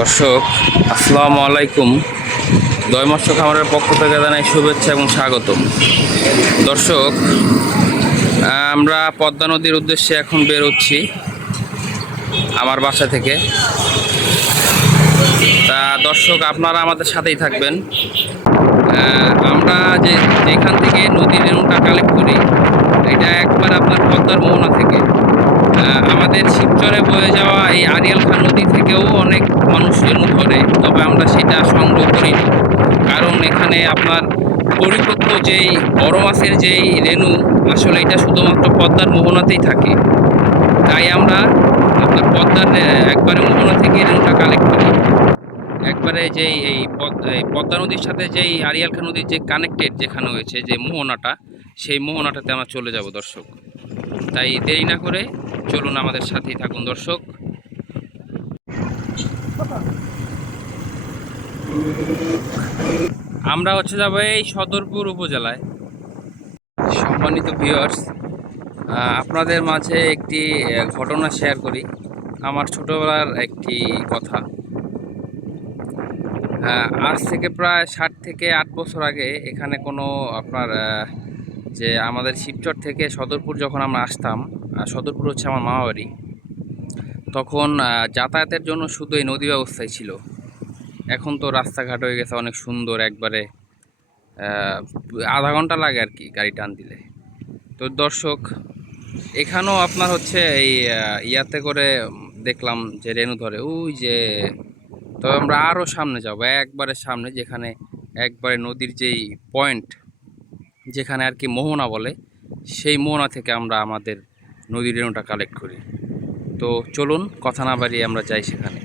দর্শক, আসসালামু আলাইকুম। দয় মৎস্য খামারের পক্ষ থেকে জানাই শুভেচ্ছা এবং স্বাগতম দর্শক, আমরা পদ্মা নদীর উদ্দেশ্যে এখন বেরোচ্ছি আমার বাসা থেকে। তা দর্শক, আপনারা আমাদের সাথেই থাকবেন। আমরা যে যেখান থেকে নদীর রেণুটা কালেক্ট করি, এটা একবার আপনার পদ্মার মোহনা থেকে। আমাদের শিবচরে বয়ে যাওয়া এই আরিয়াল খান নদী থেকেও অনেক মানুষ রেণু ধরে তবে আমরা সেটা সংগ্রহ করি না কারণ এখানে আপনার পরিপক্ক যেই বড় মাছের যেই রেণু, আসলে এটা শুধুমাত্র পদ্মার মোহনাতেই থাকে। তাই আমরা আপনার পদ্মার একবারে মোহনা থেকে রেণুটা কালেক্ট করি। একবারে যেই এই পদ্মা নদীর সাথে যেই আরিয়াল খান নদীর যে কানেক্টেড যেখানে হয়েছে, যে মোহনাটা, সেই মোহনাটাতে আমরা চলে যাব দর্শক। তাই দেরি না করে চলুন আমাদের সাথেই থাকুন, দর্শক। আমরা হচ্ছে যাব এই সদরপুর উপজেলায়। সম্মানিত ভিউয়ার্স আপনাদের মাঝে একটি ঘটনা শেয়ার করি। আমার ছোটবেলার একটি কথা। আজ থেকে প্রায় ষাট থেকে আট বছর আগে এখানে কোনো আপনার যে আমাদের শিবচর থেকে সদরপুর যখন আমরা আসতাম সদরপুর হচ্ছে আমার মামা বাড়ি তখন যাতায়াতের জন্য শুধু এই নদী ব্যবস্থাই ছিল। এখন তো রাস্তাঘাট হয়ে গেছে, অনেক সুন্দর, একবারে আধা ঘণ্টা লাগে আর কি গাড়ি টান দিলে। তো দর্শক, এখানেও আপনার হচ্ছে এই ইয়াতে করে দেখলাম যে রেণু ধরে, ওই যে, তবে আমরা আরও সামনে যাব, একবারে সামনে, যেখানে একবারে নদীর যেই পয়েন্ট যেখানে আর কি মোহনা বলে, সেই মোহনা থেকে আমরা আমাদের নদীর রেণুটা কালেক্ট করি। তো চলুন, কথা না বাড়িয়ে আমরা যাই সেখানে।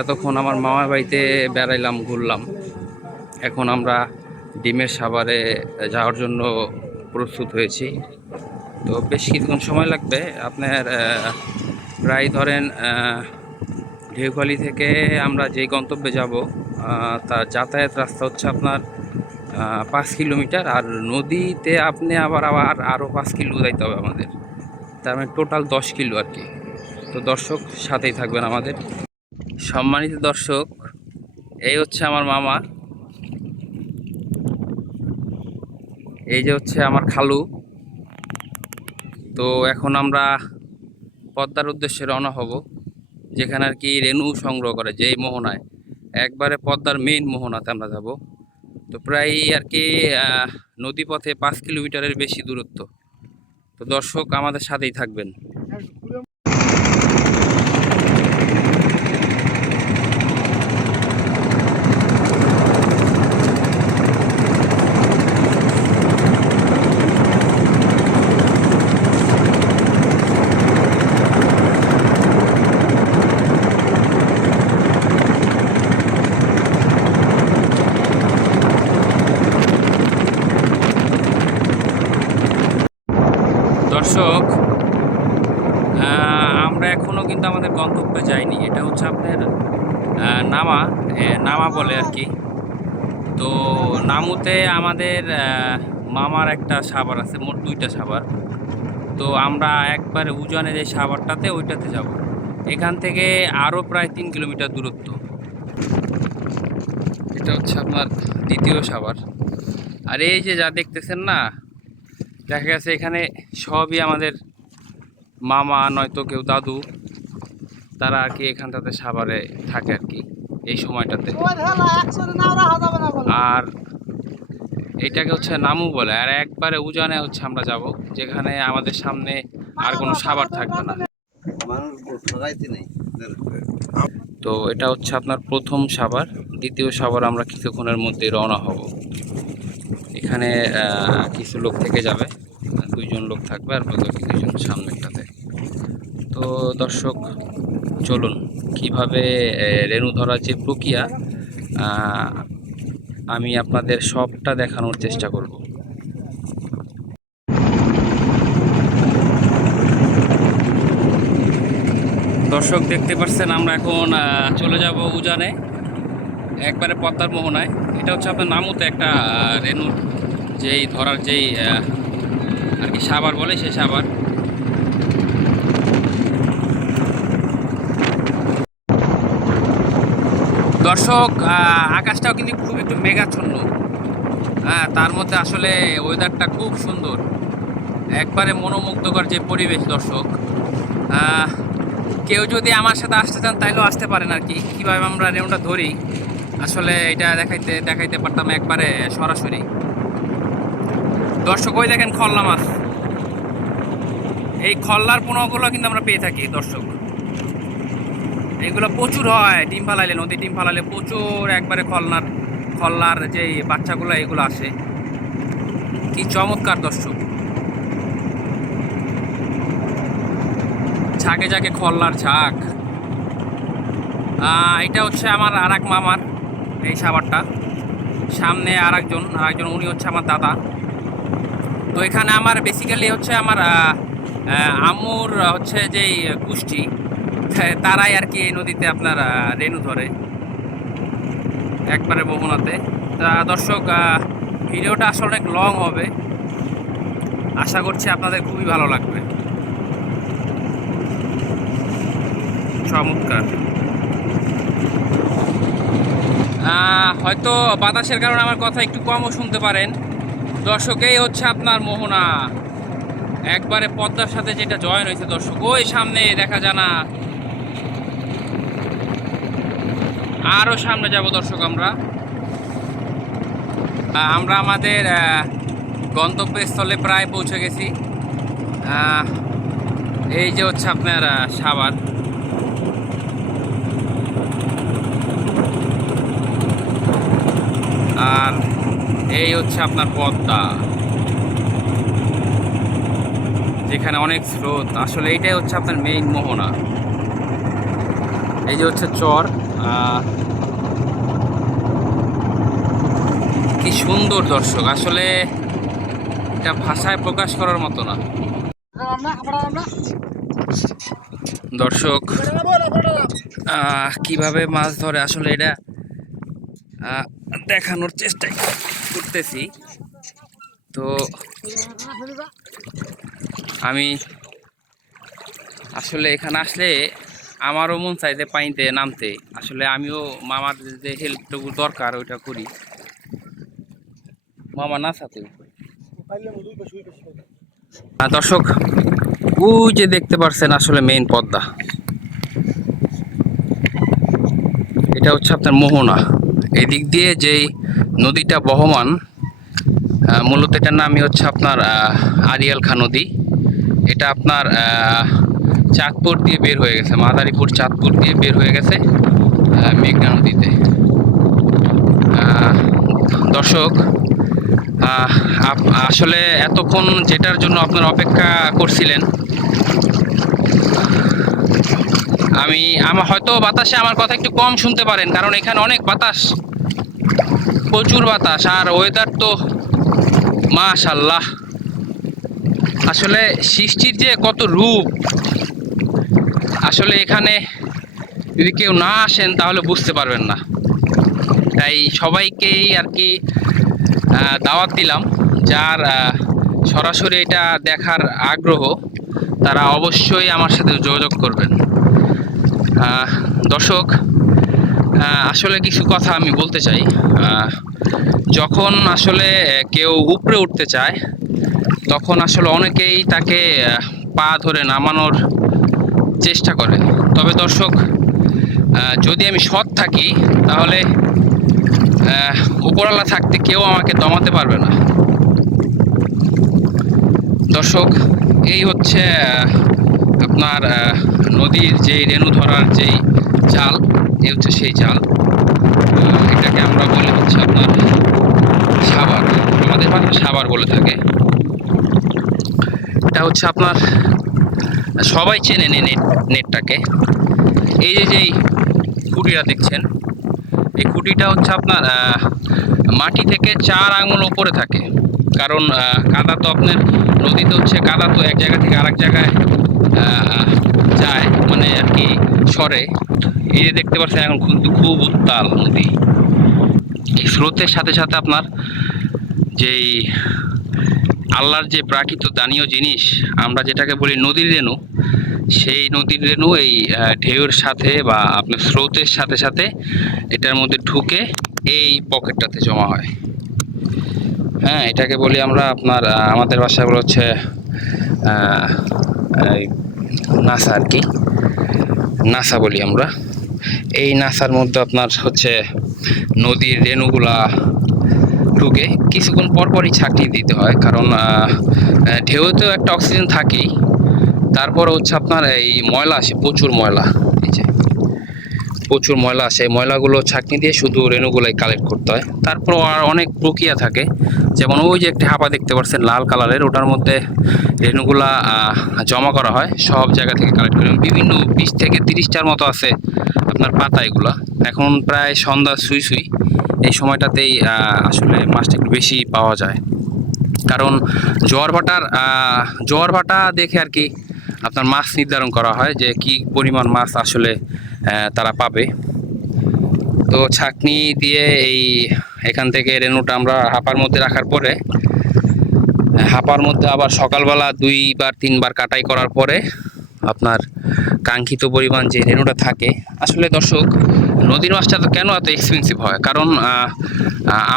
এতক্ষণ আমার মামার বাড়িতে বেড়াইলাম, ঘুরলাম। এখন আমরা ডিমের সাভারে যাওয়ার জন্য প্রস্তুত হয়েছি। তো বেশ কিছুক্ষণ সময় লাগবে। আপনার প্রায় ধরেন ঢেউখালি থেকে আমরা যেই গন্তব্যে যাব তার যাতায়াত রাস্তা হচ্ছে আপনার পাঁচ কিলোমিটার। আর নদীতে আপনি আবার আবার আরও পাঁচ কিলো যাইতে হবে আমাদের। তার মানে টোটাল দশ কিলো আর কি। তো দর্শক সাথেই থাকবেন আমাদের। সম্মানিত দর্শক, এই হচ্ছে আমার মামা। এই যে হচ্ছে আমার খালু। তো এখন আমরা পদ্মার উদ্দেশ্যে রওনা হব, যেখানে আর কি রেণু সংগ্রহ করে, যেই মোহনায়। একবারে পদ্মার মেইন মোহনাতে আমরা যাব। তো প্রায় আর কি নদীপথে পাঁচ কিলোমিটারের বেশি দূরত্ব। তো দর্শক আমাদের সাথেই থাকবেন দর্শক আহ, আমরা এখনও কিন্তু আমাদের গন্তব্যে যাইনি এটা হচ্ছে আপনার আহ, নামা নামা বলে আর কি। তো নামুতে আমাদের মামার একটা সাভার আছে, মোট দুইটা সাভার। তো আমরা একবারে উজানে যে সাবারটাতে ওইটাতে যাব। এখান থেকে আরও প্রায় তিন কিলোমিটার দূরত্ব। এটা হচ্ছে আপনার দ্বিতীয় সাভার। আর এই যে যা দেখতেছেন না, দেখা গেছে এখানে সবই আমাদের মামা, নয়তো কেউ দাদু, তারা আর কি এখানটাতে সাভারে থাকে আর কি। এই সময়টাতে। আর এটাকে হচ্ছে নামু বলে আর একবারে উজানে হচ্ছে আমরা যাব যেখানে আমাদের সামনে আর কোনো সাভার থাকবে না। তো এটা হচ্ছে আপনার প্রথম সাভার দ্বিতীয় সাভার আমরা কিছুক্ষণের মধ্যে রওনা হব। এখানে কিছু লোক থেকে যাবে দুইজন লোক থাকবে আর বাকি দুইজন সামনেরটাতে। তো দর্শক চলুন, কীভাবে রেণু ধরার যে প্রক্রিয়া আমি আপনাদের সবটা দেখানোর চেষ্টা করব। দর্শক, দেখতে পাচ্ছেন, আমরা এখন চলে যাব উজানে, একবারে পদ্মার মোহনায়। এটা হচ্ছে আপনার নামুতে একটা রেণুর যেই ধরার যেই আর কি সাবার বলে সেই সাবার দর্শক আকাশটাও কিন্তু খুব একটু মেঘাচ্ছন্ন। হ্যাঁ তার মধ্যে আসলে ওয়েদারটা খুব সুন্দর। একবারে মনোমুগ্ধকর যে পরিবেশ, দর্শক। কেউ যদি আমার সাথে আসতে চান, তাইলেও আসতে পারেন আর কি। কীভাবে আমরা রেউটা ধরি? আসলে এটা দেখাইতে দেখাইতে পারতাম একবারে সরাসরি। দর্শক, ওই দেখেন খল্লা মাছ। এই খল্লার পোনাগুলো কিন্তু আমরা পেয়ে থাকি, দর্শক। এগুলো প্রচুর হয় ডিম ফালাইলে নদী ডিম ফালাইলে প্রচুর একবারে খলনার খলনার যে বাচ্চাগুলো এগুলো আসে। কি চমৎকার দর্শক। ঝাঁকে ঝাঁকে খলনার ঝাঁক। এটা হচ্ছে আমার আর এক মামার এই সাবারটা সামনে আর একজন আর একজন উনি হচ্ছে আমার দাদা। তো এখানে আমার বেসিক্যালি হচ্ছে আমার আহ, হচ্ছে যেই গোষ্ঠী। তারাই আর কি এই নদীতে আপনার রেনু ধরে। একবারে মোহনাতে তা দর্শক ভিডিওটা আসলে অনেক লং হবে। আশা করছি আপনাদের খুবই ভালো লাগবে। চমৎকার। হয়তো বাতাসের কারণে আমার কথা একটু কমও শুনতে পারেন। দর্শকেই হচ্ছে আপনার মোহনা। একবারে পদ্মার সাথে যেটা জয়েন হয়েছে দর্শক, ওই সামনে দেখা জানা আরও সামনে যাব দর্শক আমরা। আমরা আমাদের গন্তব্যস্থলে প্রায় পৌঁছে গেছি। এই যে হচ্ছে আপনার সাভার। আর এই হচ্ছে আপনার পদ্মা, যেখানে অনেক স্রোত। আসলে এইটাই হচ্ছে আপনার মেইন মোহনা। এই যে হচ্ছে চর। কি সুন্দর দর্শক। আসলে এটা ভাষায় প্রকাশ করার মতো না। দর্শক কীভাবে মাছ ধরে? আসলে এটা দেখানোর চেষ্টা করতেছি। তো আমি আসলে এখানে আসলে আমারও মন চাইতে পানিতে নামতে। আসলে আমিও মামার যে হেল্পটুকু দরকার ওইটা করি। মামা না সাথে দর্শক ওই যে দেখতে পারছেন আসলে মেইন পদ্মা। এটা হচ্ছে আপনার মোহনা। এদিক দিয়ে যেই নদীটা বহমান মূলত এটার নামই হচ্ছে আপনার আহ, আরিয়াল খা নদী। এটা আপনার চাঁদপুর দিয়ে বের হয়ে গেছে, মাদারীপুর চাঁদপুর দিয়ে বের হয়ে গেছে মেঘনা নদীতে। দর্শক আসলে এতক্ষণ যেটার জন্য আপনারা অপেক্ষা করছিলেন, আমি আমার হয়তো বাতাসে আমার কথা একটু কম শুনতে পারেন, কারণ এখানে অনেক বাতাস, প্রচুর বাতাস, আর ওয়েদার তো মাশাল্লাহ। আসলে সৃষ্টির যে কত রূপ আসলে এখানে যদি কেউ না আসেন, তাহলে বুঝতে পারবেন না। তাই সবাইকেই আর কি দাওয়াত দিলাম। যার সরাসরি এটা দেখার আগ্রহ, তারা অবশ্যই আমার সাথে যোগাযোগ করবেন। দর্শক আসলে কিছু কথা আমি বলতে চাই। যখন আসলে কেউ উপরে উঠতে চায়, তখন আসলে অনেকেই তাকে পা ধরে নামানোর চেষ্টা করে তবে দর্শক যদি আমি সৎ থাকি, তাহলে উপরওয়ালা থাকতে কেউ আমাকে দমাতে পারবে না। দর্শক, এই হচ্ছে আপনার নদীর যে রেণু ধরার যেই জাল, এই হচ্ছে সেই জাল। এটাকে আমরা বলি হচ্ছে আপনার সাবার আমাদের ভাষা সাবার বলে থাকে। এটা হচ্ছে আপনার সবাই চেনে নে নেট নেটটাকে। এই যে যেই খুঁটিটা দেখছেন, এই খুঁটিটা হচ্ছে আপনার মাটি থেকে চার আঙুল উপরে থাকে। কারণ কাদা তো আপনার নদীতে হচ্ছে, কাদা তো এক জায়গা থেকে আরেক জায়গায় যায় মানে আর কি সরে। এই যে দেখতে পাচ্ছেন, এখন কিন্তু খুব উত্তাল নদী। এই স্রোতের সাথে সাথে আপনার যেই আল্লাহর যে প্রাকৃত দানীয় জিনিস, আমরা যেটাকে বলি নদীর রেণু, সেই নদীর রেণু এই ঢেউয়ের সাথে বা আপনার স্রোতের সাথে সাথে এটার মধ্যে ঢুকে এই পকেটটাতে জমা হয়। হ্যাঁ এটাকে বলি আমরা আপনার আমাদের ভাষাগুলো হচ্ছে নাসা আর কি। নাসা বলি আমরা। এই নাসার মধ্যে আপনার হচ্ছে নদীর রেণুগুলা ঢুকে কিছুক্ষণ পর পরই ছাঁকনি দিতে হয়, কারণ ঢেউতেও একটা অক্সিজেন থাকেই। তারপর হচ্ছে আপনার এই ময়লা আসে, প্রচুর ময়লা প্রচুর ময়লা আসে ময়লাগুলো ছাঁকনি দিয়ে শুধু রেণুগুলাই কালেক্ট করতে হয়। তারপর আর অনেক প্রক্রিয়া থাকে, যেমন ওই যে একটা হাপা দেখতে পাচ্ছেন লাল কালারের, ওটার মধ্যে রেণুগুলা জমা করা হয়, সব জায়গা থেকে কালেক্ট করে। বিভিন্ন বিশ থেকে তিরিশটার মতো আছে আপনার পাতা এগুলা। এখন প্রায় সন্ধ্যা সুই সুই এই সময়টাতেই আসলে মাছটা একটু বেশি পাওয়া যায়। কারণ জোয়ার ভাটার জোয়ার ভাটা দেখে আর কি আপনার মাছ নির্ধারণ করা হয় যে কি পরিমাণ মাছ আসলে তারা পাবে। তো ছাকনি দিয়ে এই, এখান থেকে রেনুটা আমরা হাপার মধ্যে রাখার পরে, হাঁপার মধ্যে আবার সকালবেলা দুইবার, তিনবার কাটাই করার পরে আপনার কাঙ্ক্ষিত পরিমাণ যে রেনুটা থাকে। আসলে দর্শক, নদীর মাছটা তো কেন এত এক্সপেন্সিভ হয়? কারণ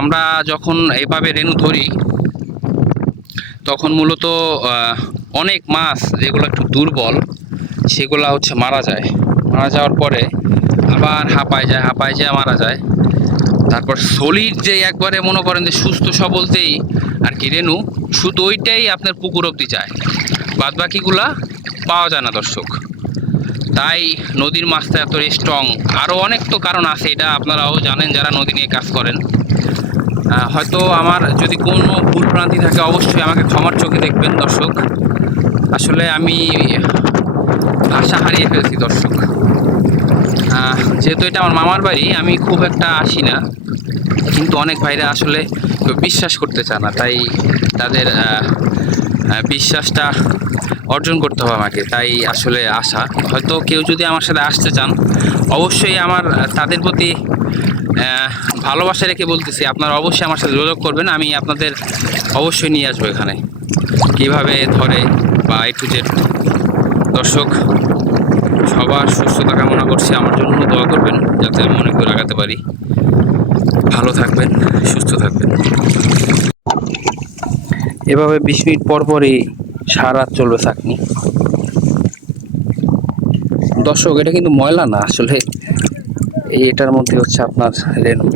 আমরা যখন এভাবে রেনু ধরি, তখন মূলত অনেক মাছ যেগুলো একটু দুর্বল, সেগুলো হচ্ছে মারা যায়। মারা যাওয়ার পরে আবার হাঁপায় যায় হাঁপায় যায় মারা যায়। তারপর সলিড যে একবারে মনে করেন যে সুস্থ সবলতেই আর কি রেনু শুধু ওইটাই আপনার পুকুর অবধি যায়। বাদ বাকিগুলা পাওয়া যায় না দর্শক। তাই নদীর মাছটা এত স্ট্রং আরও অনেক তো কারণ আছে, এটা আপনারাও জানেন যারা নদী নিয়ে কাজ করেন। হয়তো আমার যদি কোনো ভুল ভ্রান্তি থাকে, অবশ্যই আমাকে ক্ষমার চোখে দেখবেন দর্শক। আসলে আমি ভাষা হারিয়ে ফেলছি দর্শক। যেহেতু এটা আমার মামার বাড়ি, আমি খুব একটা আসি না। কিন্তু অনেক ভাইরা আসলে বিশ্বাস করতে চায় না। তাই তাদের বিশ্বাসটা অর্জন করতে হবে আমাকে, তাই আসলে আশা। হয়তো কেউ যদি আমার সাথে আসতে চান, অবশ্যই আমার, তাদের প্রতি ভালোবাসা রেখে বলতেছি, আপনারা অবশ্যই আমার সাথে যোগাযোগ করবেন, আমি আপনাদের অবশ্যই নিয়ে আসব এখানে। কীভাবে ধরে বা এ টু দর্শক, সবার সুস্থতা কামনা করছি, আমার জন্য দোয়া করবেন, যাতে আমি মনে করে লাগাতে পারি। ভালো থাকবেন, সুস্থ থাকবেন। এভাবে বিশ মিনিট পর পরই সারা রাত চলবে চাকনি। দর্শক, এটা কিন্তু ময়লা না, আসলে এই এটার মধ্যে হচ্ছে আপনার রেনু।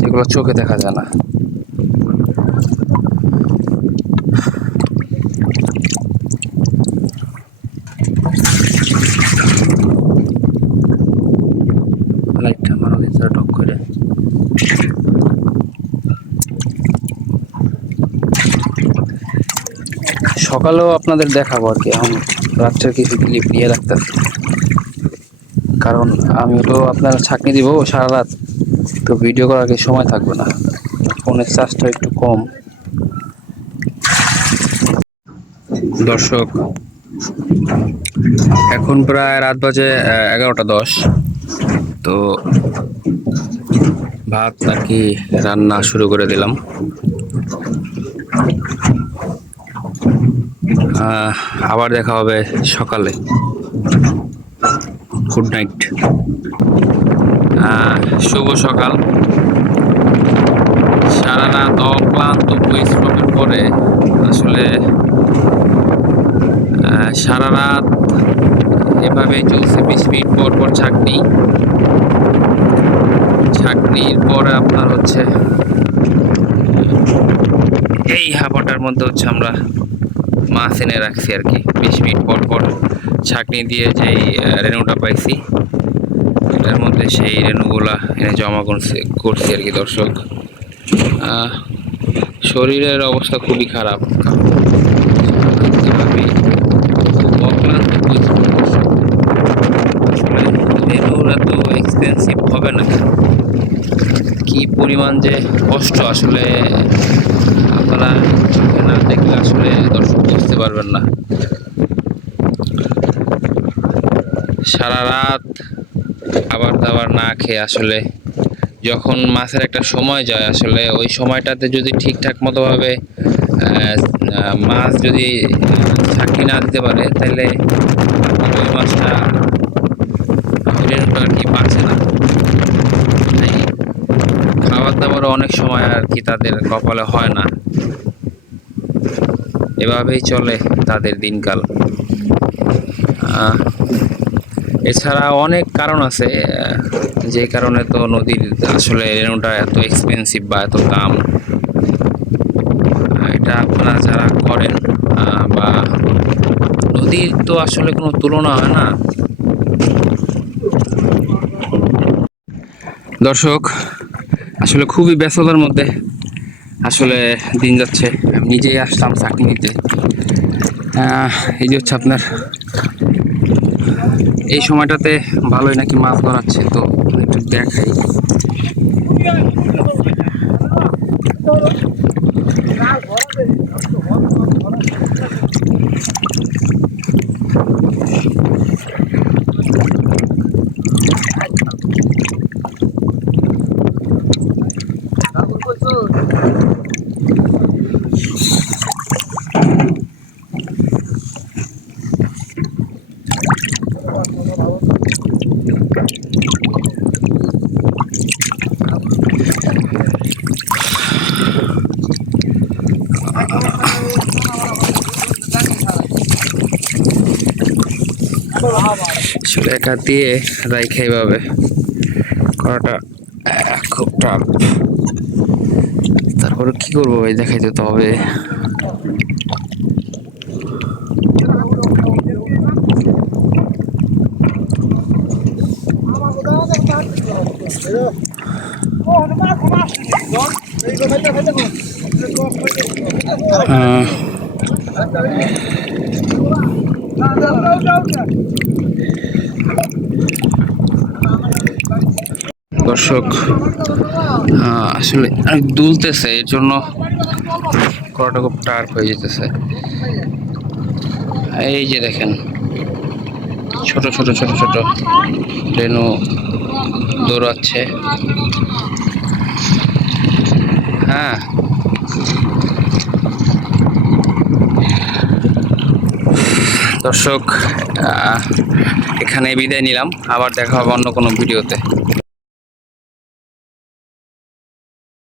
যেগুলো চোখে দেখা যায় না লাইটটা মারো ভিতরে টক করে সকালেও আপনাদের দেখাবো আর কি। এখন রাত্রের কিছু ক্লিপ নিয়ে রাখতেছি। কারণ আমি তো আপনার ছাকনি দিব সারা রাত। তো ভিডিও করার কি সময় থাকবে না। ফোনের চার্জটা একটু কম। দর্শক, এখন প্রায় রাত বাজে এগারোটা দশ। তো ভাত আর কি রান্না শুরু করে দিলাম। আবার দেখা হবে সকালে। গুড নাইট শুভ সকাল। সারা রাত অক্লান্ত পরিশ্রমের পরে আসলে সারা রাত এভাবে চলছে। বিশ মিনিট পর পর ছাকনি। ছাকনির পরে আপনার হচ্ছে, এই হাঁপাটার মধ্যে হচ্ছে আমরা মাছ এনে রাখছি আর কি, বিশ মিনিট পর পর ছাকনি দিয়ে যেই রেণুটা পাইছি, এটার মধ্যে সেই রেণুগুলা এনে জমা করছি করছি আর কি দর্শক। শরীরের অবস্থা খুবই খারাপ। এক্সপেন্সিভ হবে না। কি পরিমাণ যে কষ্ট, আসলে আপনারা না দেখলে আসলে দর্শক বুঝতে পারবেন না। সারা রাত খাবার দাবার না খেয়ে আসলে যখন মাছের একটা সময় যায়, আসলে ওই সময়টাতে যদি ঠিকঠাক মতোভাবে মাছ যদি চাকরি না দিতে পারে, তাহলে ওই মাছটা আর কি বাঁচে না তাই দাবারও অনেক সময় আর কি তাদের কপালে হয় না। এভাবেই চলে তাদের দিনকাল। এছাড়া অনেক কারণ আছে যে কারণে তো নদীর আসলে রেনুটা এত এক্সপেন্সিভ বা এত দাম। এটা আপনারা যারা করেন বা নদীর তো আসলে কোনো তুলনা হয় না। দর্শক আসলে খুবই ব্যস্ততার মধ্যে আসলে দিন যাচ্ছে। আমি নিজেই আসলাম চাকরি নিতে। এই যে হচ্ছে আপনার, এই সময়টাতে ভালোই নাকি মাছ ধরাচ্ছে, তো একটু দেখাই। আসলে একা দিয়ে রাইখে এইভাবে করাটা খুব টাফ তারপরে কি করব ভাই? দেখাইতে তো হবে দর্শক আসলে দুলতেছে, এর জন্য করাটা খুব টার্ক হয়ে যেতেছে। এই যে দেখেন, ছোট ছোট ছোট ছোট রেনু দৌড়াচ্ছে। হ্যাঁ দর্শক এখানে বিদায় নিলাম। আবার দেখা হবে অন্য কোনো ভিডিওতে।